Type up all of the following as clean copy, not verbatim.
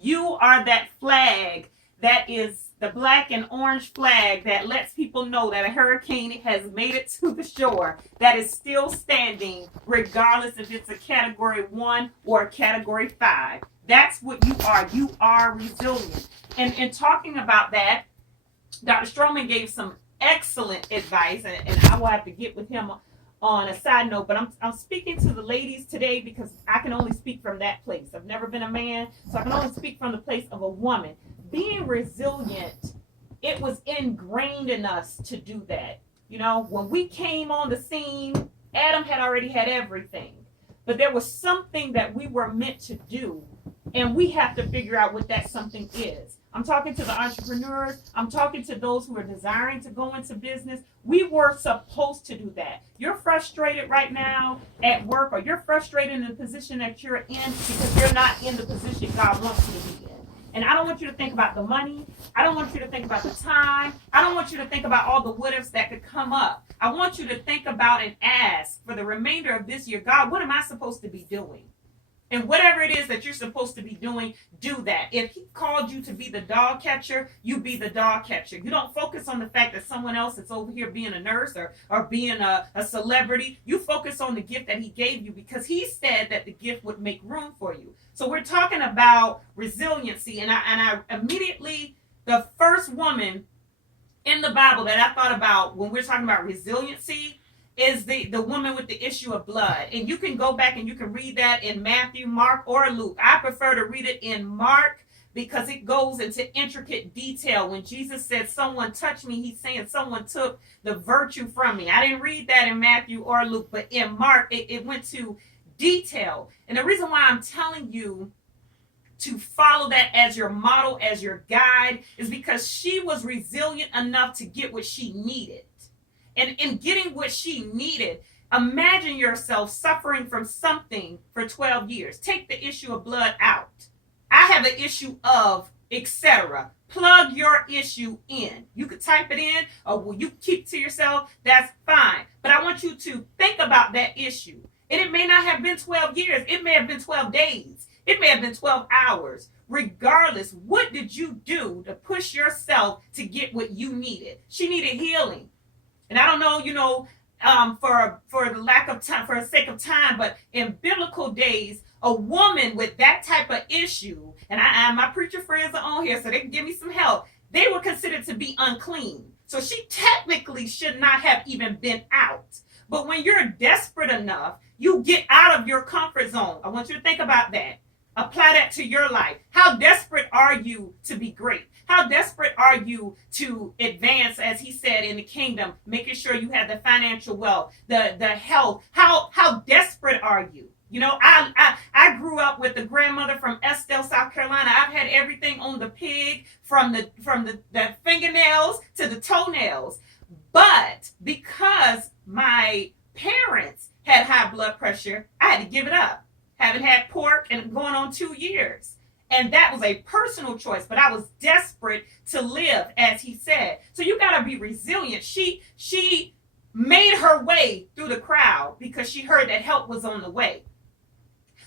You are that flag that is the black and orange flag that lets people know that a hurricane has made it to the shore, that is still standing, regardless if it's a category 1 or a category 5. That's what you are. You are resilient. And in talking about that, Dr. Stroman gave some excellent advice, and I will have to get with him on a side note, but I'm speaking to the ladies today because I can only speak from that place. I've never been a man, so I can only speak from the place of a woman. Being resilient, it was ingrained in us to do that. You know, when we came on the scene, Adam had already had everything, but there was something that we were meant to do, and we have to figure out what that something is. I'm talking to the entrepreneurs. I'm talking to those who are desiring to go into business. We were supposed to do that. You're frustrated right now at work, or you're frustrated in the position that you're in because you're not in the position God wants you to be in. And I don't want you to think about the money. I don't want you to think about the time. I don't want you to think about all the what ifs that could come up. I want you to think about and ask for the remainder of this year, God, what am I supposed to be doing? And whatever it is that you're supposed to be doing, do that. If he called you to be the dog catcher, you be the dog catcher. You don't focus on the fact that someone else is over here being a nurse or being a celebrity. You focus on the gift that he gave you, because he said that the gift would make room for you. So we're talking about resiliency. And I immediately, the first woman in the Bible that I thought about when we're talking about resiliency is the woman with the issue of blood. And you can go back and you can read that in Matthew, Mark, or Luke. I prefer to read it in Mark because it goes into intricate detail. When Jesus said, someone touched me, he's saying someone took the virtue from me. I didn't read that in Matthew or Luke, but in Mark, it went to detail. And the reason why I'm telling you to follow that as your model, as your guide, is because she was resilient enough to get what she needed. And in getting what she needed, imagine yourself suffering from something for 12 years. Take the issue of blood out. I have an issue of, etc. Plug your issue in. You could type it in, or will you keep it to yourself? That's fine. But I want you to think about that issue. And it may not have been 12 years. It may have been 12 days. It may have been 12 hours. Regardless, what did you do to push yourself to get what you needed? She needed healing. And I don't know, for the lack of time, for the sake of time, but in biblical days, a woman with that type of issue, and my preacher friends are on here, so they can give me some help, they were considered to be unclean. So she technically should not have even been out. But when you're desperate enough, you get out of your comfort zone. I want you to think about that. Apply that to your life. How desperate are you to be great? How desperate are you to advance, as he said, in the kingdom, making sure you have the financial wealth, the health? How desperate are you? You know, I grew up with a grandmother from Estelle, South Carolina. I've had everything on the pig, from the fingernails to the toenails. But because my parents had high blood pressure, I had to give it up. Haven't had pork and going on 2 years. And that was a personal choice, but I was desperate to live, as he said. So you got to be resilient. She made her way through the crowd because she heard that help was on the way.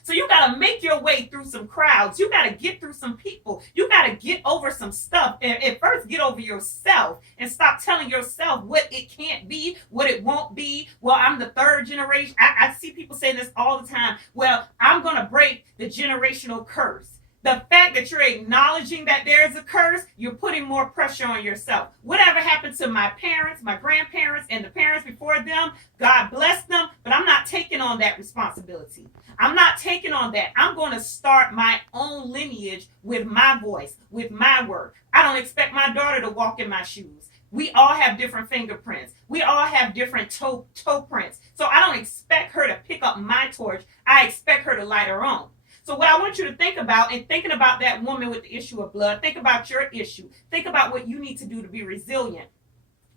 So you got to make your way through some crowds. You got to get through some people. You got to get over some stuff. And first get over yourself and stop telling yourself what it can't be, what it won't be. Well, I'm the third generation. I see people saying this all the time. Well, I'm going to break the generational curse. The fact that you're acknowledging that there's a curse, you're putting more pressure on yourself. Whatever happened to my parents, my grandparents, and the parents before them, God bless them, but I'm not taking on that responsibility. I'm not taking on that. I'm going to start my own lineage with my voice, with my work. I don't expect my daughter to walk in my shoes. We all have different fingerprints. We all have different toe prints. So I don't expect her to pick up my torch. I expect her to light her own. So what I want you to think about, and thinking about that woman with the issue of blood, think about your issue. Think about what you need to do to be resilient.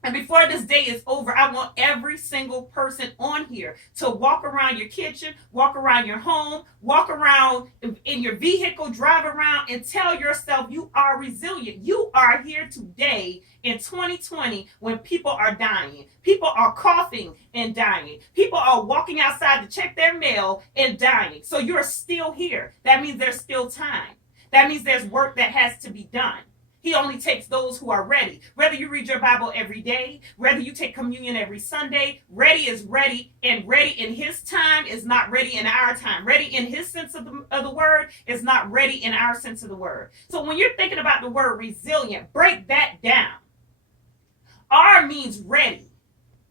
And before this day is over, I want every single person on here to walk around your kitchen, walk around your home, walk around in your vehicle, drive around and tell yourself you are resilient. You are here today in 2020 when people are dying. People are coughing and dying. People are walking outside to check their mail and dying. So you're still here. That means there's still time. That means there's work that has to be done. He only takes those who are ready. Whether you read your Bible every day, whether you take communion every Sunday, ready is ready, and ready in his time is not ready in our time. Ready in his sense of the word is not ready in our sense of the word. So when you're thinking about the word resilient, break that down. R means ready.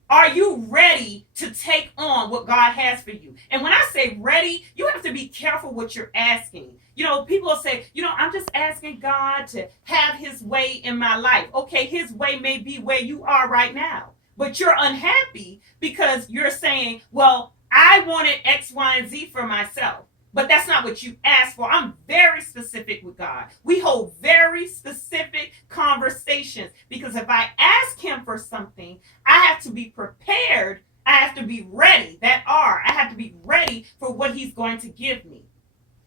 Are you ready to take on what God has for you? And when I say ready, you have to be careful what you're asking. People will say, I'm just asking God to have his way in my life. Okay, his way may be where you are right now, but you're unhappy because you're saying, well, I wanted X, Y, and Z for myself. But that's not what you asked for. I'm very specific with God. We hold very specific conversations because if I ask him for something, I have to be prepared. I have to be ready. That R, I have to be ready for what he's going to give me.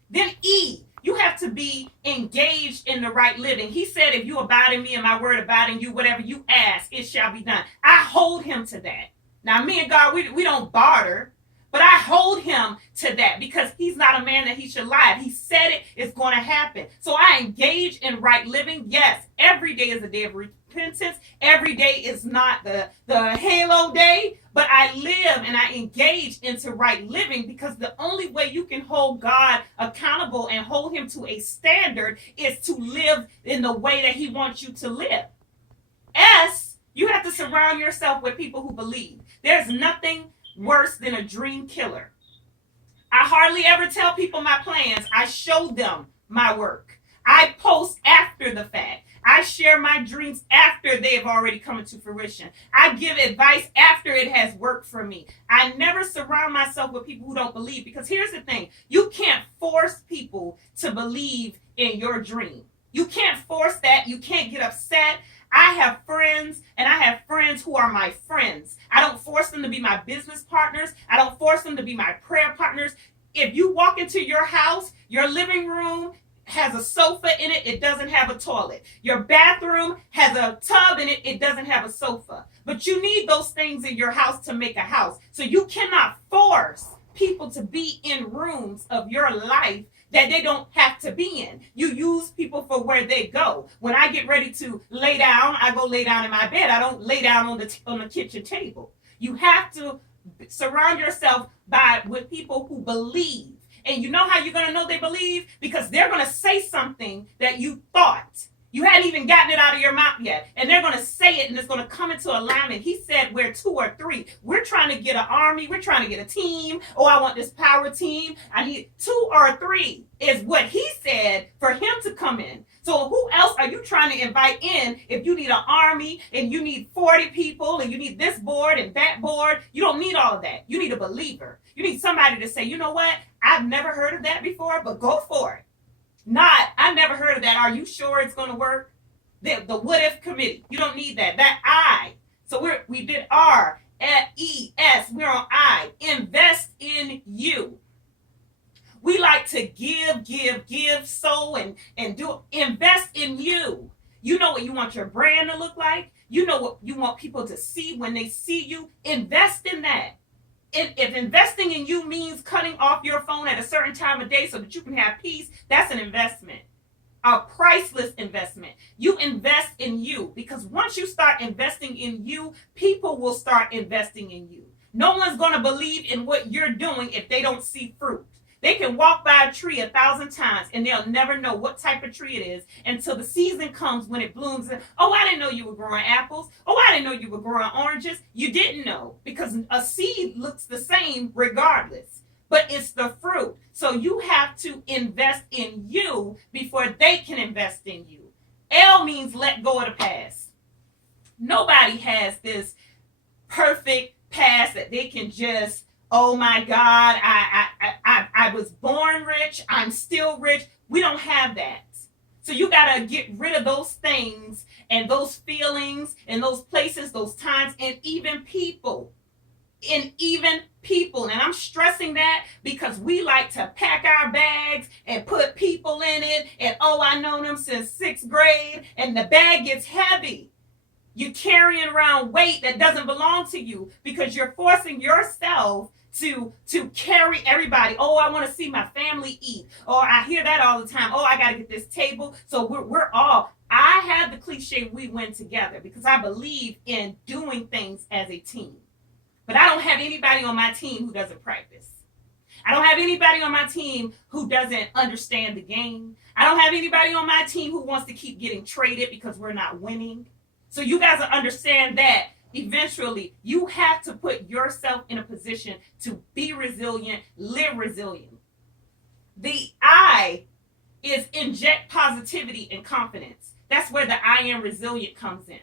Then E, you have to be engaged in the right living. He said, if you abide in me and my word abide in you, whatever you ask, it shall be done. I hold him to that. Now, me and God, we don't barter. But I hold him to that because he's not a man that he should lie. If he said it, it's going to happen. So I engage in right living. Yes, every day is a day of repentance. Every day is not the halo day, but I live and I engage into right living because the only way you can hold God accountable and hold him to a standard is to live in the way that he wants you to live. S, you have to surround yourself with people who believe. There's nothing worse than a dream killer. I hardly ever tell people my plans. I show them my work. I post after the fact. I share my dreams after they have already come into fruition. I give advice after it has worked for me. I never surround myself with people who don't believe because here's the thing. You can't force people to believe in your dream. You can't force that. You can't get upset. I have friends, and I have friends who are my friends. I don't force them to be my business partners. I don't force them to be my prayer partners. If you walk into your house, your living room has a sofa in it. It doesn't have a toilet. Your bathroom has a tub in it. It doesn't have a sofa. But you need those things in your house to make a house. So you cannot force people to be in rooms of your life that they don't have to be in. You use people for where they go. When I get ready to lay down, I go lay down in my bed. I don't lay down on the kitchen table. You have to surround yourself with people who believe. And you know how you're going to know they believe? Because they're going to say something that you thought. You hadn't even gotten it out of your mouth yet. And they're going to say it and it's going to come into alignment. He said we're 2 or 3. We're trying to get an army. We're trying to get a team. Oh, I want this power team. I need 2 or 3 is what he said for him to come in. So who else are you trying to invite in if you need an army and you need 40 people and you need this board and that board? You don't need all of that. You need a believer. You need somebody to say, you know what? I've never heard of that before, but go for it. Not, I never heard of that. Are you sure it's going to work? The what if committee. You don't need that. That I. So we did R, E, S. We're on I. Invest in you. We like to give, sow, and do. Invest in you. You know what you want your brand to look like. You know what you want people to see when they see you. Invest in that. If investing in you means cutting off your phone at a certain time of day so that you can have peace, that's an investment. A priceless investment. You invest in you because once you start investing in you, people will start investing in you. No one's going to believe in what you're doing if they don't see fruit. They can walk by a tree 1,000 times and they'll never know what type of tree it is until the season comes when it blooms. And, oh, I didn't know you were growing apples. Oh, I didn't know you were growing oranges. You didn't know because a seed looks the same regardless, but it's the fruit. So you have to invest in you before they can invest in you. L means let go of the past. Nobody has this perfect past that they can just, oh my God, I was born rich. I'm still rich. We don't have that. So you got to get rid of those things and those feelings and those places, those times, and even people. And I'm stressing that because we like to pack our bags and put people in it. And oh, I know them since 6th grade. And the bag gets heavy. You're carrying around weight that doesn't belong to you because you're forcing yourself to carry everybody. Oh, I want to see my family eat. Or I hear that all the time. Oh, I got to get this table. So we're all, I have the cliche, we win together, because I believe in doing things as a team. But I don't have anybody on my team who doesn't practice. I don't have anybody on my team who doesn't understand the game. I don't have anybody on my team who wants to keep getting traded because we're not winning. So you guys will understand that eventually you have to put yourself in a position to be resilient, live resilient. The I is inject positivity and confidence. That's where the I am resilient comes in.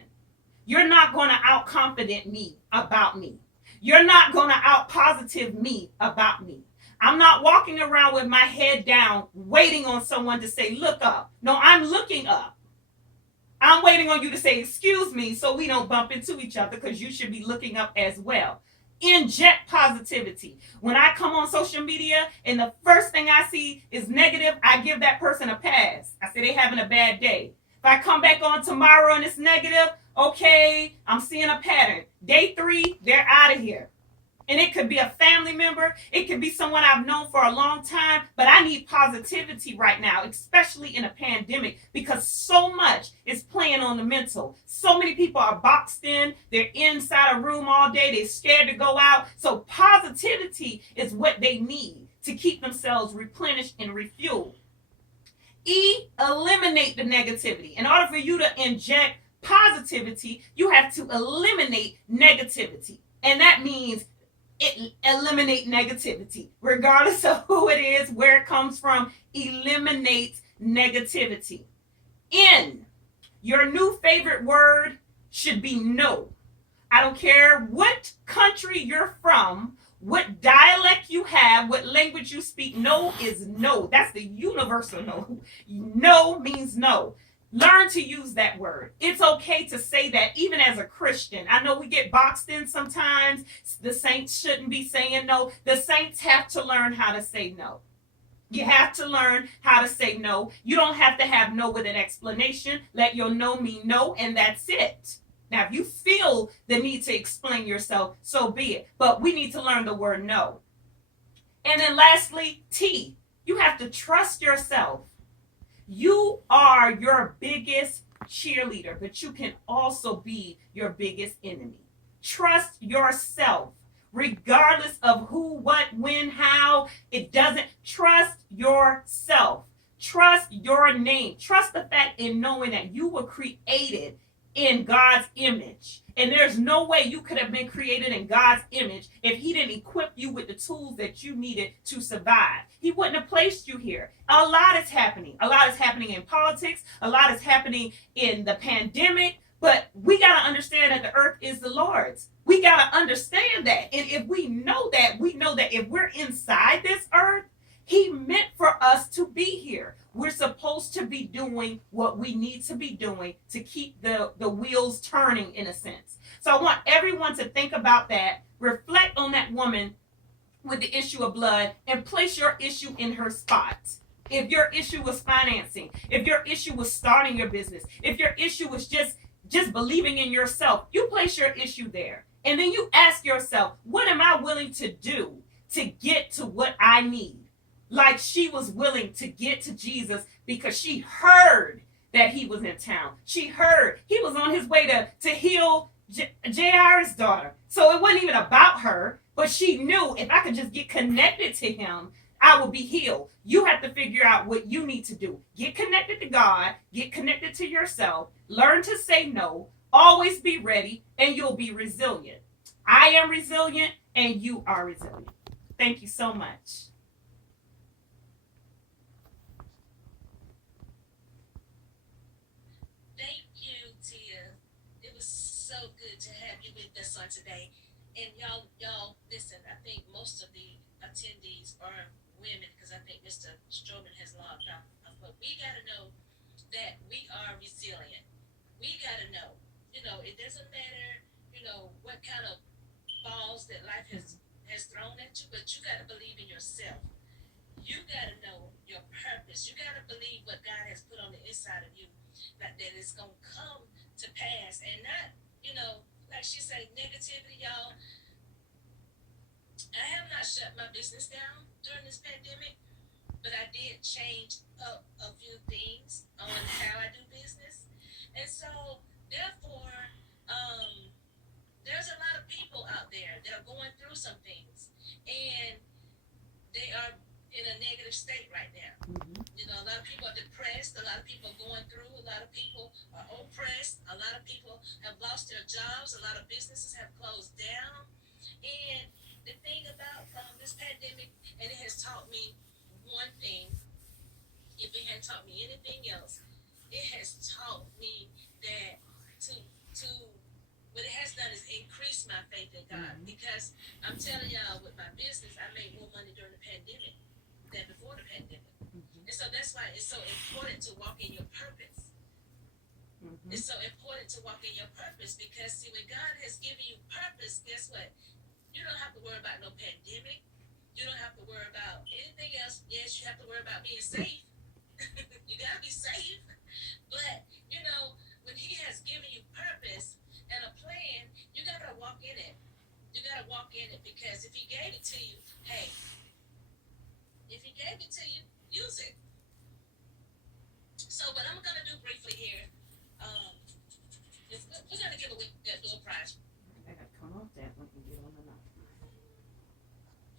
You're not going to out confident me about me. You're not going to out positive me about me. I'm not walking around with my head down, waiting on someone to say, look up. No, I'm looking up. I'm waiting on you to say, excuse me, so we don't bump into each other, because you should be looking up as well. Inject positivity. When I come on social media and the first thing I see is negative, I give that person a pass. I say they're having a bad day. If I come back on tomorrow and it's negative, okay, I'm seeing a pattern. Day 3, they're out of here. And it could be a family member. It could be someone I've known for a long time. But I need positivity right now, especially in a pandemic, because so much is playing on the mental. So many people are boxed in. They're inside a room all day. They're scared to go out. So positivity is what they need to keep themselves replenished and refueled. E, eliminate the negativity. In order for you to inject positivity, you have to eliminate negativity. And that means eliminate negativity, regardless of who it is, where it comes from. Eliminate negativity. N, your new favorite word should be no. I don't care what country you're from, what dialect you have, what language you speak. No is no. That's the universal no. No means no. Learn to use that word. It's okay to say that, even as a Christian. I know we get boxed in sometimes. The saints shouldn't be saying no. The saints have to learn how to say no. You have to learn how to say no. You don't have to have no with an explanation. Let your no mean no, and that's it. Now, if you feel the need to explain yourself, so be it. But we need to learn the word no. And then lastly, T, you have to trust yourself. You are your biggest cheerleader, but you can also be your biggest enemy. Trust yourself, regardless of who, what, when, how. It doesn't. Trust yourself. Trust your name. Trust the fact in knowing that you were created in God's image. And there's no way you could have been created in God's image if he didn't equip you with the tools that you needed to survive. He wouldn't have placed you here. A lot is happening. A lot is happening in politics. A lot is happening in the pandemic. But we got to understand that the earth is the Lord's. We got to understand that. And if we know that, we know that if we're inside this earth, he meant for us to be here. We're supposed to be doing what we need to be doing to keep the wheels turning, in a sense. So I want everyone to think about that, reflect on that woman with the issue of blood, and place your issue in her spot. If your issue was financing, if your issue was starting your business, if your issue was just believing in yourself, you place your issue there. And then you ask yourself, what am I willing to do to get to what I need? Like she was willing to get to Jesus because she heard that he was in town. She heard he was on his way to heal Jairus' daughter. So it wasn't even about her, but she knew, if I could just get connected to him, I will be healed. You have to figure out what you need to do. Get connected to God. Get connected to yourself. Learn to say no. Always be ready, and you'll be resilient. I am resilient, and you are resilient. Thank you so much. Thank you, Tia. It was so good to have you with us on today. And y'all, listen. I think most of the attendees are women because I think Mr. Strowman has logged off. But we got to know that we are resilient. We got to know. It doesn't matter. What kind of balls that life has thrown at you, but you got to believe in yourself. You got to know your purpose. You got to believe what God has put on the inside of you, that it's going to come to pass, and not, like she said, negativity, y'all. I have not shut my business down during this pandemic, but I did change up a few things on how I do business. And so, therefore, there's a lot of people out there that are going through some things, and they are in a negative state right now. You know, a lot of people are depressed, a lot of people are going through, a lot of people are oppressed, a lot of people have lost their jobs, a lot of businesses have closed down. And the thing about this pandemic, and it has taught me one thing, if it had taught me anything else, it has taught me that to what it has done is increase my faith in God. Because I'm telling y'all, with my business, I made more money during the pandemic than before the pandemic. And so that's why it's so important to walk in your purpose. It's so important to walk in your purpose because, see, when God has given you purpose, guess what? You don't have to worry about no pandemic. You don't have to worry about anything else. Yes, you have to worry about being safe. You got to be safe. But, you know, when He has given you purpose and a plan, you got to walk in it. You got to walk in it because if He gave it to you, hey, if He gave it to you, use it. So what I'm going to do briefly here